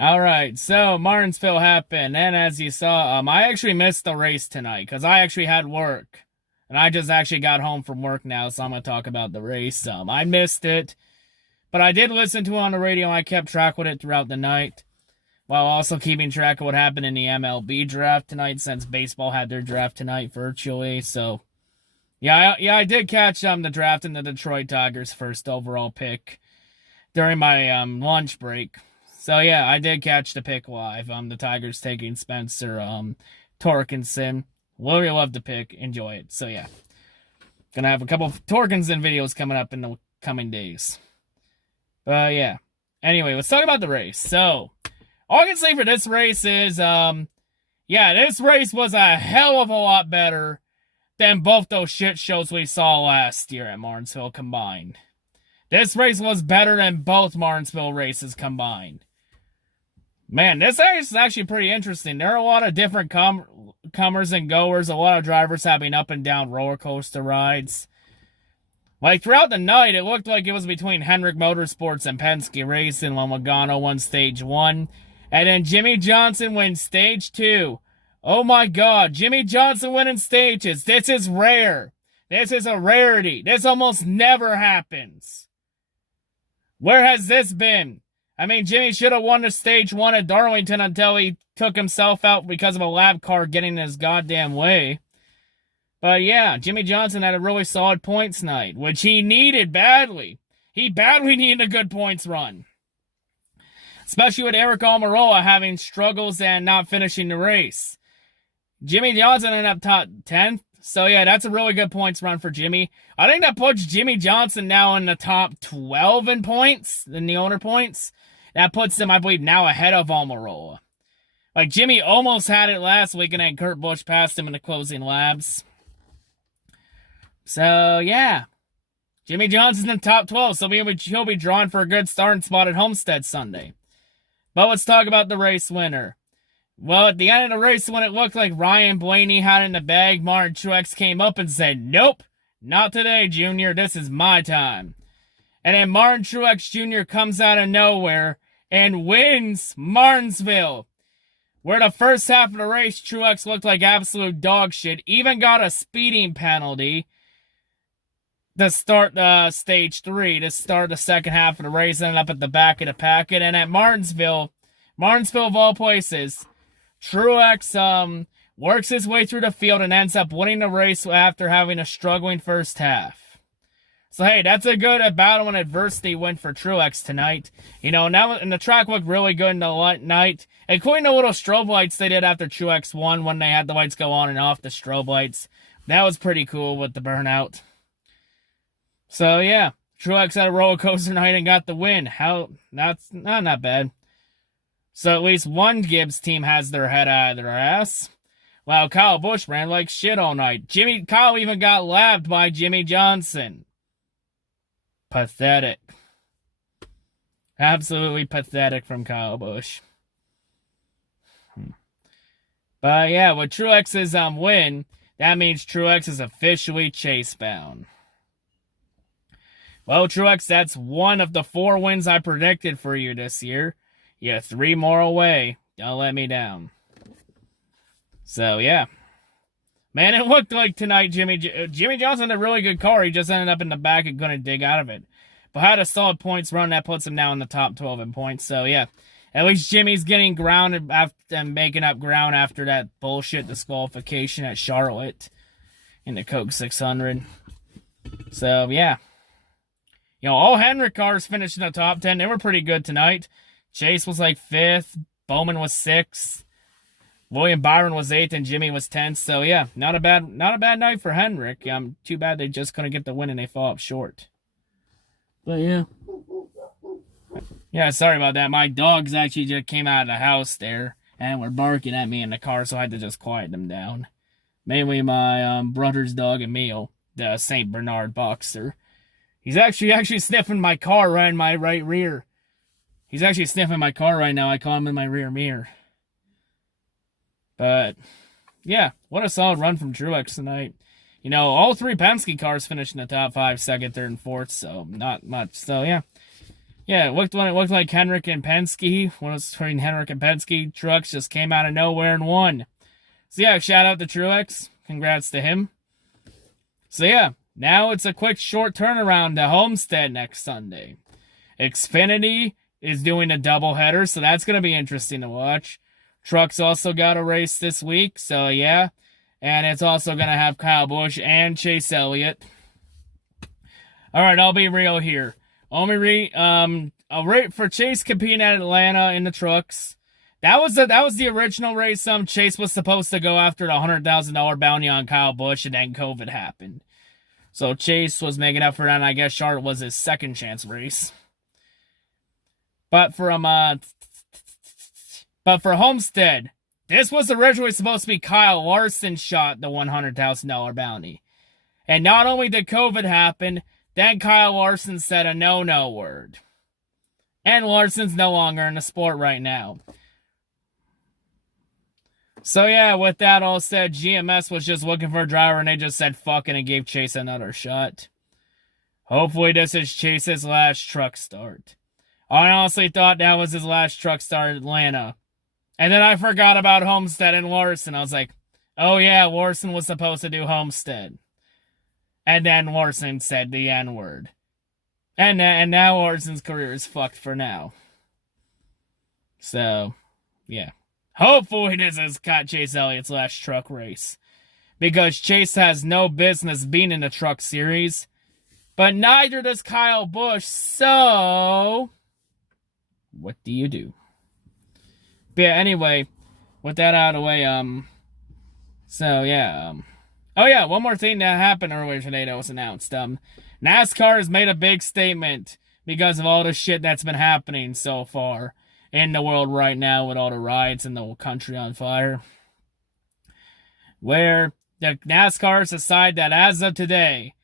All right, so Martinsville happened, and as you saw, I actually missed the race tonight because I actually had work, and I just actually got home from work now, so I'm gonna talk about the race. I missed it, but I did listen to it on the radio. And I kept track with it throughout the night, while also keeping track of what happened in the MLB draft tonight, since baseball had their draft tonight virtually. So, yeah, I did catch the draft in the Detroit Tigers' first overall pick during my lunch break. So, yeah, I did catch the pick live. The Tigers taking Spencer Torkelson. Really love the pick. Enjoy it. So, yeah. Gonna have a couple of Torkelson videos coming up in the coming days. But, yeah. Anyway, let's talk about the race. So, all I can say for this race is, this race was a hell of a lot better than both those shit shows we saw last year at Martinsville combined. This race was better than both Martinsville races combined. Man, this race is actually pretty interesting. There are a lot of different comers and goers, a lot of drivers having up and down roller coaster rides. Like, throughout the night, it looked like it was between Hendrick Motorsports and Penske Racing when Logano won Stage 1. And then Jimmy Johnson wins Stage 2. Oh my God, Jimmy Johnson winning stages. This is rare. This is a rarity. This almost never happens. Where has this been? I mean, Jimmy should have won the Stage 1 at Darlington until he took himself out because of a lap car getting in his goddamn way. But yeah, Jimmy Johnson had a really solid points night, which he needed badly. He badly needed a good points run. Especially with Eric Almirola having struggles and not finishing the race. Jimmy Johnson ended up top 10th. So yeah, that's a really good points run for Jimmy. I think that puts Jimmy Johnson now in the top 12 in points, in the owner points. That puts him, I believe, now ahead of Almirola. Like, Jimmy almost had it last week, and then Kurt Busch passed him in the closing laps. So, yeah. Jimmy Johnson's in the top 12, so he'll be drawn for a good starting spot at Homestead Sunday. But let's talk about the race winner. Well, at the end of the race, when it looked like Ryan Blaney had it in the bag, Martin Truex came up and said, "Nope, not today, Junior. This is my time." And then Martin Truex Jr. comes out of nowhere and wins Martinsville. Where the first half of the race, Truex looked like absolute dog shit. Even got a speeding penalty to start Stage 3, to start the second half of the race, ended up at the back of the packet. And at Martinsville of all places, Truex works his way through the field and ends up winning the race after having a struggling first half. So, hey, that's a good battle and adversity win for Truex tonight. You know, now, and the track looked really good in the night, including the little strobe lights they did after Truex won when they had the lights go on and off, the strobe lights. That was pretty cool with the burnout. So, yeah, Truex had a roller coaster night and got the win. That's not bad. So at least one Gibbs team has their head out of their ass. While Kyle Busch ran like shit all night. Kyle even got lapped by Jimmy Johnson. Pathetic. Absolutely pathetic from Kyle Busch. But yeah, with Truex's win, that means Truex is officially chase-bound. Well, Truex, that's one of the 4 wins I predicted for you this year. You have 3 more away. Don't let me down. So, yeah. Man, it looked like tonight Jimmy Johnson had a really good car. He just ended up in the back and couldn't dig out of it. But had a solid points run that puts him now in the top 12 in points. So, yeah. At least Jimmy's getting grounded and making up ground after that bullshit disqualification at Charlotte in the Coke 600. So, yeah. You know, all Hendrick cars finished in the top 10. They were pretty good tonight. Chase was like 5th. Bowman was 6th. William Byron was 8th and Jimmy was 10th. So yeah, not a bad night for Hendrick. Too bad they just couldn't get the win and they fall up short. But yeah. Yeah, sorry about that. My dogs actually just came out of the house there and were barking at me in the car, so I had to just quiet them down. Mainly my brother's dog, Emil, the St. Bernard boxer. He's actually sniffing my car right in my right rear. He's actually sniffing my car right now. I caught him in my rear mirror. But, yeah, what a solid run from Truex tonight. You know, all 3 Penske cars finished in the top 5, 2nd, 3rd, and 4th, so not much. So, yeah. Yeah, it looked like Henrik and Penske. One was between Henrik and Penske. Truex just came out of nowhere and won. So yeah, shout out to Truex. Congrats to him. So yeah, now it's a quick short turnaround to Homestead next Sunday. Xfinity is doing a doubleheader, so that's going to be interesting to watch. Trucks also got a race this week, so yeah. And it's also going to have Kyle Busch and Chase Elliott. Alright, I'll be real here. A rate for Chase competing at Atlanta in the trucks. That was the original race. Chase was supposed to go after the $100,000 bounty on Kyle Busch, and then COVID happened. So Chase was making up for that, and I guess Charlotte was his second chance race. But for Homestead, this was originally supposed to be Kyle Larson shot the $100,000 bounty. And not only did COVID happen, then Kyle Larson said a no-no word. And Larson's no longer in the sport right now. So yeah, with that all said, GMS was just looking for a driver and they just said fuck it and gave Chase another shot. Hopefully this is Chase's last truck start. I honestly thought that was his last truck start at Atlanta. And then I forgot about Homestead and Larson. I was like, oh yeah, Larson was supposed to do Homestead. And then Larson said the N-word. And now Larson's career is fucked for now. So, yeah. Hopefully this is Chase Elliott's last truck race. Because Chase has no business being in the truck series. But neither does Kyle Busch, so what do you do? But yeah, anyway, with that out of the way, so yeah, oh yeah, one more thing that happened earlier today that was announced. NASCAR has made a big statement because of all the shit that's been happening so far in the world right now with all the riots and the whole country on fire. Where the NASCAR has decided that as of today,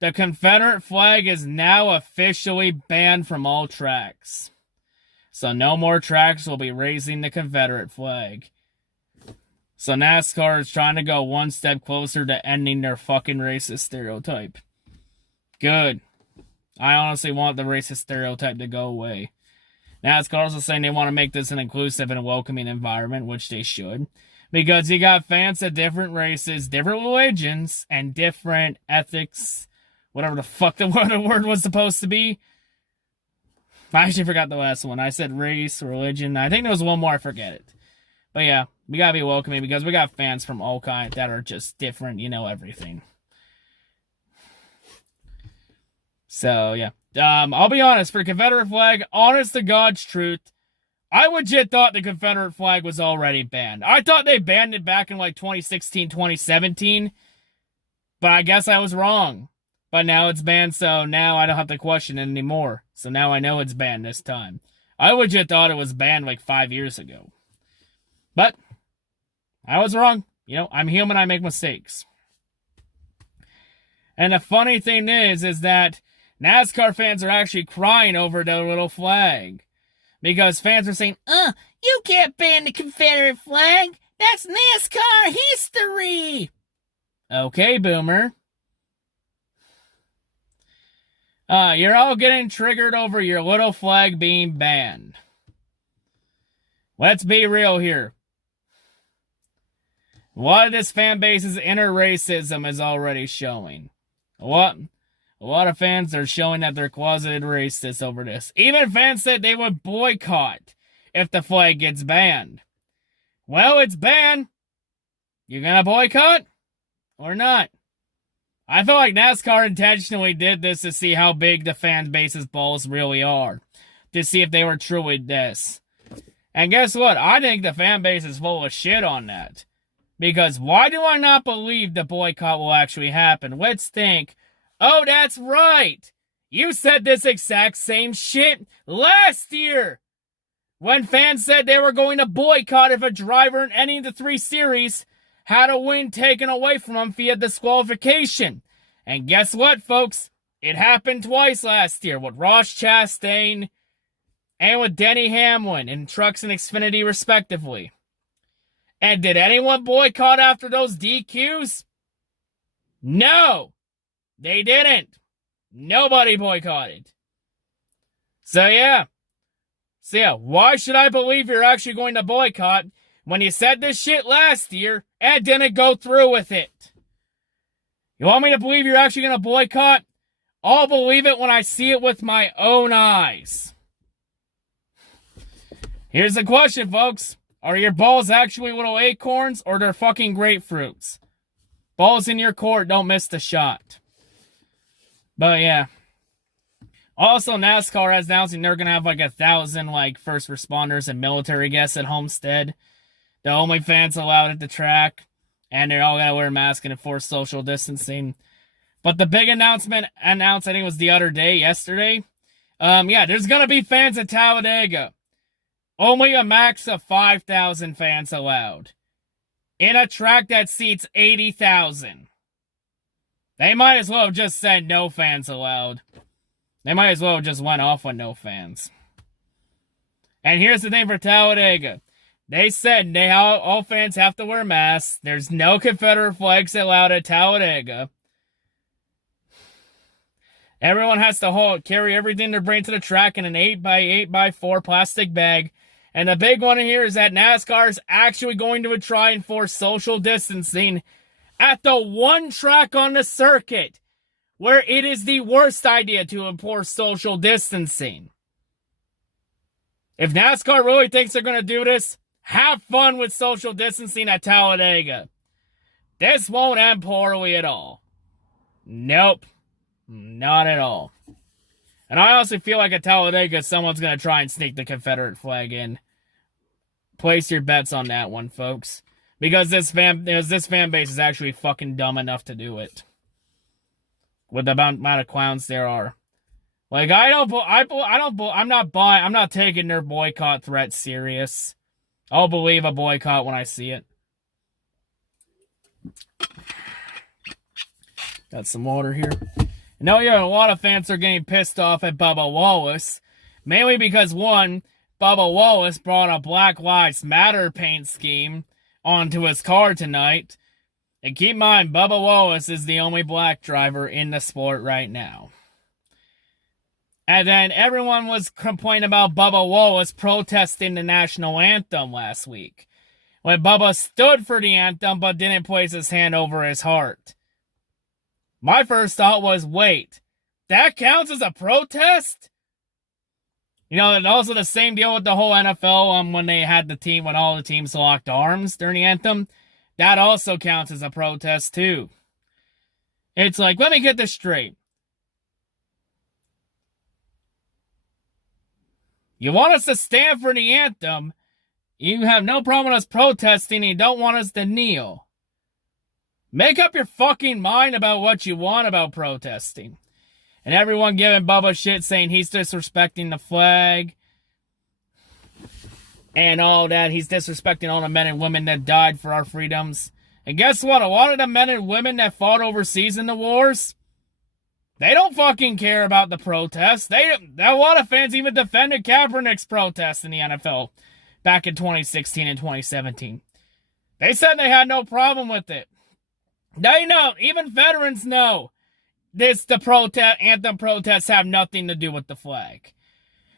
the Confederate flag is now officially banned from all tracks. So no more tracks will be raising the Confederate flag. So NASCAR is trying to go one step closer to ending their fucking racist stereotype. Good. I honestly want the racist stereotype to go away. NASCAR also saying they want to make this an inclusive and a welcoming environment, which they should. Because you got fans of different races, different religions, and different ethics. Whatever the fuck the word was supposed to be. I actually forgot the last one. I said race, religion. I think there was one more, I forget it. But yeah, we gotta be welcoming because we got fans from all kinds that are just different, everything. So, yeah. I'll be honest, for the Confederate flag, honest to God's truth, I legit thought the Confederate flag was already banned. I thought they banned it back in 2016, 2017. But I guess I was wrong. But now it's banned, so now I don't have to question it anymore. So now I know it's banned this time. I legit thought it was banned 5 years ago. But I was wrong. I'm human, I make mistakes. And the funny thing is that NASCAR fans are actually crying over the little flag. Because fans are saying, you can't ban the Confederate flag. That's NASCAR history. Okay, boomer. You're all getting triggered over your little flag being banned. Let's be real here. A lot of this fan base's inner racism is already showing. A lot of fans are showing that they're closeted racists over this. Even fans said they would boycott if the flag gets banned. Well, it's banned. You gonna boycott? Or not? I feel like NASCAR intentionally did this to see how big the fan base's balls really are. To see if they were truly this. And guess what? I think the fan base is full of shit on that. Because why do I not believe the boycott will actually happen? Let's think. Oh, that's right. You said this exact same shit last year. When fans said they were going to boycott if a driver in any of the 3 series had a win taken away from them via disqualification. And guess what, folks? It happened twice last year with Ross Chastain and with Denny Hamlin in Trucks and Xfinity, respectively. And did anyone boycott after those DQs? No, they didn't. Nobody boycotted. So yeah, why should I believe you're actually going to boycott when you said this shit last year and didn't go through with it? You want me to believe you're actually going to boycott? I'll believe it when I see it with my own eyes. Here's the question, folks. Are your balls actually little acorns or they're fucking grapefruits? Balls in your court, don't miss the shot. But yeah. Also, NASCAR is announcing they're going to have like 1,000 like first responders and military guests at Homestead. The only fans allowed at the track. And they're all going to wear masks and enforce social distancing. But the big announcement announced, I think it was the other day, yesterday. Yeah, there's going to be fans at Talladega. Only a max of 5,000 fans allowed. In a track that seats 80,000. They might as well have just said no fans allowed. They might as well have just went off with no fans. And here's the thing for Talladega. They said all fans have to wear masks. There's no Confederate flags allowed at Talladega. Everyone has to carry everything they bring to the track in an 8x8x4 plastic bag. And the big one here is that NASCAR is actually going to try and enforce social distancing at the one track on the circuit where it is the worst idea to enforce social distancing. If NASCAR really thinks they're going to do this, have fun with social distancing at Talladega. This won't end poorly at all. Nope. Not at all. And I honestly feel like at Talladega, someone's going to try and sneak the Confederate flag in. Place your bets on that one, folks. Because this fan base is actually fucking dumb enough to do it. With the amount of clowns there are. Like, I'm not taking their boycott threat serious. I'll believe a boycott when I see it. Got some water here. No, yeah, a lot of fans are getting pissed off at Bubba Wallace. Mainly because, one, Bubba Wallace brought a Black Lives Matter paint scheme onto his car tonight. And keep in mind, Bubba Wallace is the only black driver in the sport right now. And then everyone was complaining about Bubba Wallace protesting the national anthem last week. When Bubba stood for the anthem but didn't place his hand over his heart. My first thought was, wait, that counts as a protest? You know, and also the same deal with the whole NFL when they had when all the teams locked arms during the anthem. That also counts as a protest too. It's like, let me get this straight. You want us to stand for the anthem, you have no problem with us protesting, and you don't want us to kneel. Make up your fucking mind about what you want about protesting. And everyone giving Bubba shit saying he's disrespecting the flag. And all that. He's disrespecting all the men and women that died for our freedoms. And guess what? A lot of the men and women that fought overseas in the wars, they don't fucking care about the protests. A lot of fans even defended Kaepernick's protest in the NFL back in 2016 and 2017. They said they had no problem with it. They know, even veterans know, anthem protests have nothing to do with the flag.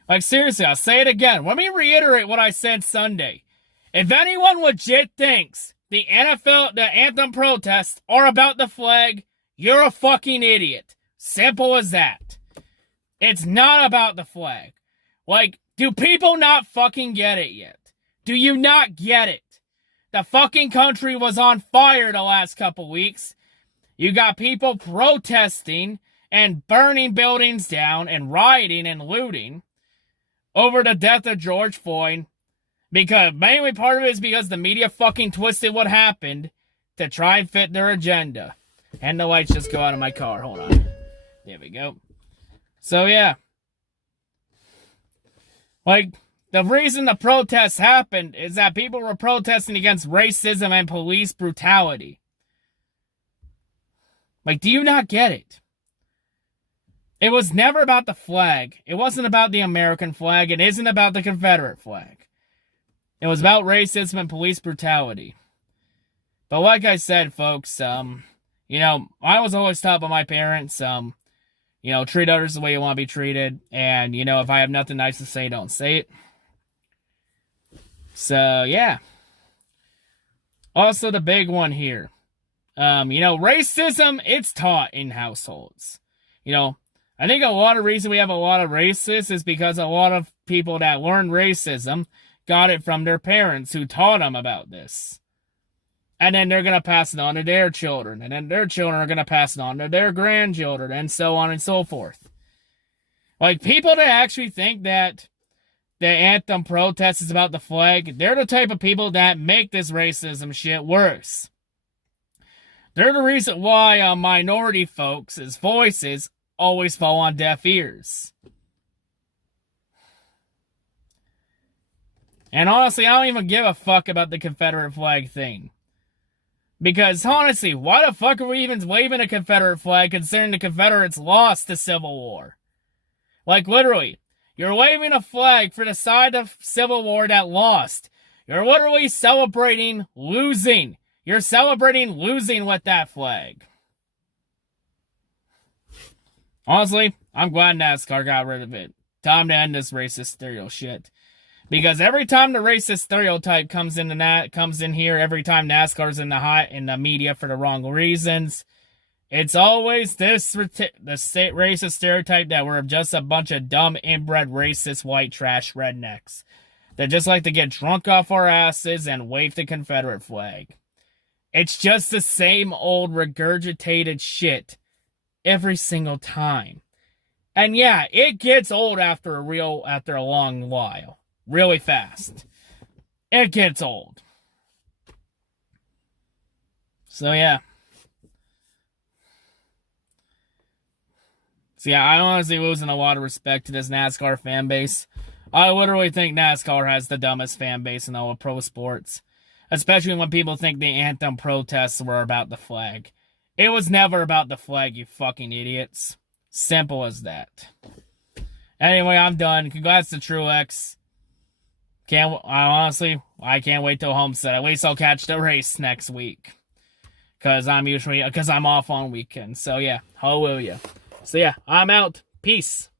Like, seriously, I'll say it again. Let me reiterate what I said Sunday. If anyone legit thinks the anthem protests are about the flag, you're a fucking idiot. Simple as that. It's not about the flag. Like, do people not fucking get it yet? Do you not get it? The fucking country was on fire the last couple weeks. You got people protesting and burning buildings down and rioting and looting over the death of George Floyd. Because mainly part of it is because the media fucking twisted what happened to try and fit their agenda. And the lights just go out of my car. Hold on. There we go. So yeah. Like, the reason the protests happened is that people were protesting against racism and police brutality. Like, do you not get it? It was never about the flag. It wasn't about the American flag. It isn't about the Confederate flag. It was about racism and police brutality. But like I said, folks, you know, I was always taught by my parents, treat others the way you want to be treated. And, if I have nothing nice to say, don't say it. So, yeah. Also, the big one here. Racism, it's taught in households. I think a lot of reason we have a lot of racists is because a lot of people that learned racism got it from their parents who taught them about this. And then they're going to pass it on to their children. And then their children are going to pass it on to their grandchildren, and so on and so forth. Like, people that actually think that the anthem protest is about the flag, they're the type of people that make this racism shit worse. They're the reason why minority folks' voices always fall on deaf ears. And honestly, I don't even give a fuck about the Confederate flag thing. Because honestly, why the fuck are we even waving a Confederate flag considering the Confederates lost the Civil War? Like, literally, you're waving a flag for the side of Civil War that lost. You're literally celebrating losing. You're celebrating losing with that flag. Honestly, I'm glad NASCAR got rid of it. Time to end this racist stereo shit. Because every time the racist stereotype comes in here, every time NASCAR's in the media for the wrong reasons, it's always the racist stereotype that we're just a bunch of dumb, inbred, racist, white trash rednecks that just like to get drunk off our asses and wave the Confederate flag. It's just the same old regurgitated shit every single time. And yeah, it gets old after a long while. Really fast. It gets old. So yeah. So yeah, I'm honestly losing a lot of respect to this NASCAR fan base. I literally think NASCAR has the dumbest fan base in all of pro sports. Especially when people think the anthem protests were about the flag. It was never about the flag, you fucking idiots. Simple as that. Anyway, I'm done. Congrats to Truex. I can't wait till Homestead. At least I'll catch the race next week. Because I'm off on weekends. So yeah, hallelujah. So yeah, I'm out. Peace.